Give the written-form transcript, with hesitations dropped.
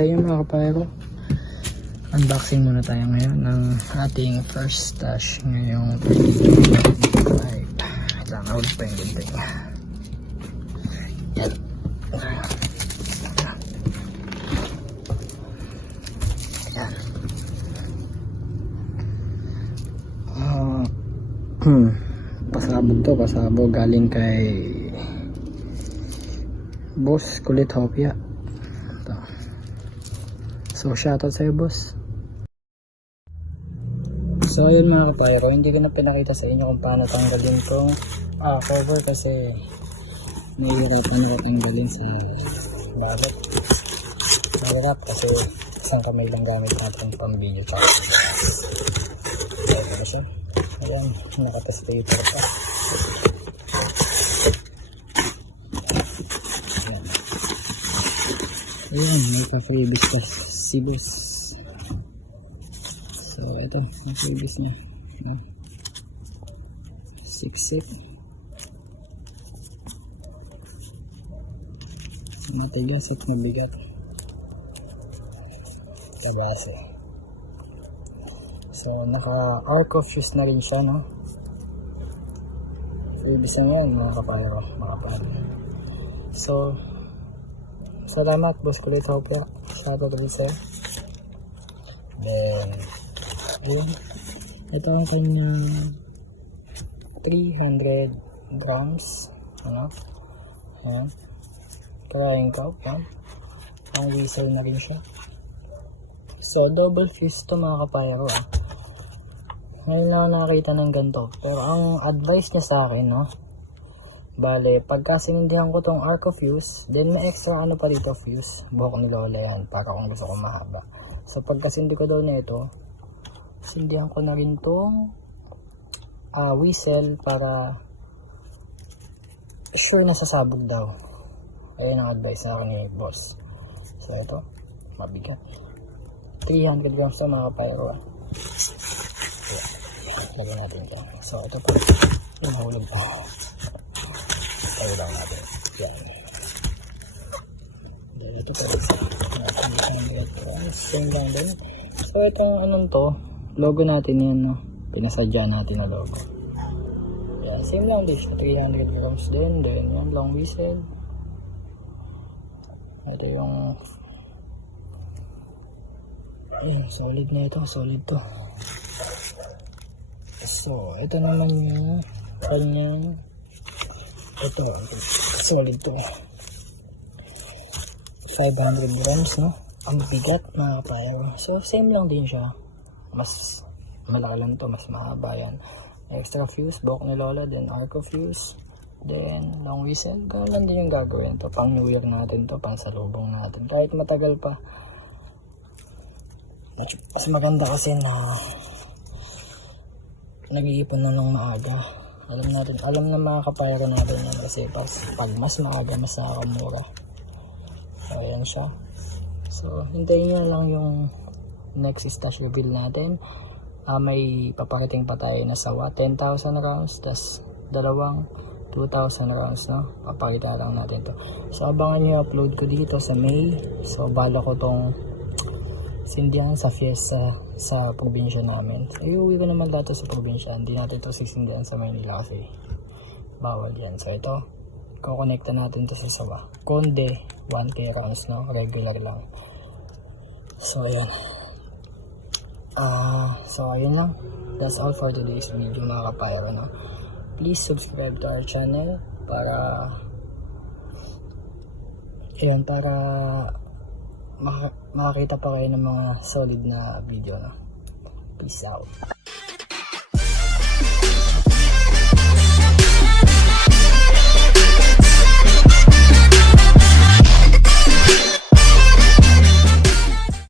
sa iyo mga kapayro. Unboxing muna tayo ngayon ng ating first stash ngayong 2025. Lang out pa yung gunting. Yan. Yan. Pasabog galing kay Boss Kulit Hopia. Ito. So shoutout sa'yo, boss. So yun mga kapayro, hindi ko na pinakita sa inyo kung paano tanggalin tong cover kasi nahihirapan ako tanggalin sa bagot. Mahirap kasi isang kamay lang gamit natin pang video pa. Ito siya. Ayan, nakapastator pa. Ayan, may pa-freebies pa si boss. So ito, ang freebies niya. Siksik. Matigas at mabigat. Kabase. So naka-arc of fuse na rin siya, no? Freebies na yan mga kapayro, mga kapayro. So salamat, Boss Kulit Hopia. Shoutout rin sa'yo. Then, ayun. Ito ang kanyang 300 grams. Ano? Ayan. Crying cup. Yan. Ang whistle na rin siya. So, double fuse to mga kapayro. Ngayon lang nakakita ng ganito. Pero ang advice niya sa akin, no? Bale, pagka sinindihan ko tong arc of fuse, then may extra ano pa dito fuse, buhok ni Lola yan, para kung gusto ko mahaba. So pagka sindi ko daw na ito, sindihan ko na rin tong whistle para sure na sasabog daw. Ayun ang advice na akin ni boss. So ito, mabigat. 300 grams na mga kapayro. Lagyan natin ito. So ito pa, yung mahulog pa. Tayo lang natin. Yan. Ito pa rin. Same lang din. So itong anong to, logo natin yan, no? Pinasadya natin na logo. Yan. Same lang din. 300 grams din. Then yan, long whistle. Ito yung solid na ito. Solid to. So ito naman yung kanyang ito, solid to. 500 grams, no? Ang bigat mga kapayro. So same lang din siya. Mas malaki lang to, mas mahaba yan. Extra fuse, buhok ni Lola, then arc of fuse, then long whistle. Ganoon lang din yung gagawin to. Pang New Year natin to, pang salubong natin. Kahit matagal pa. Mas maganda kasi na nag-iipon na ng maaga. Alam na mga kapayro natin yan kasi pag mas maaga, mas nakakamura. So ayan siya. So hintayin nyo lang yung next stash reveal natin. May paparating pa tayo na sawa 10,000 rounds, tas dalawang 2,000 rounds, no? Papakita lang natin to. So abangan nyo upload ko dito sa May. So bala ko tong sindihan sa fiesta sa probinsya namin. So, iuwi ko naman dito sa probinsya. Hindi natin ito sisindihan sa Manila kasi bawal yan. So ito, kukonekta natin ito sa sawa. Konde 1K rounds, no? Regular lang. So ayan. So ayun lang. That's all for today's video mga kapayro, no? Please subscribe to our channel para makakita pa kayo ng mga solid na video, no? Peace out.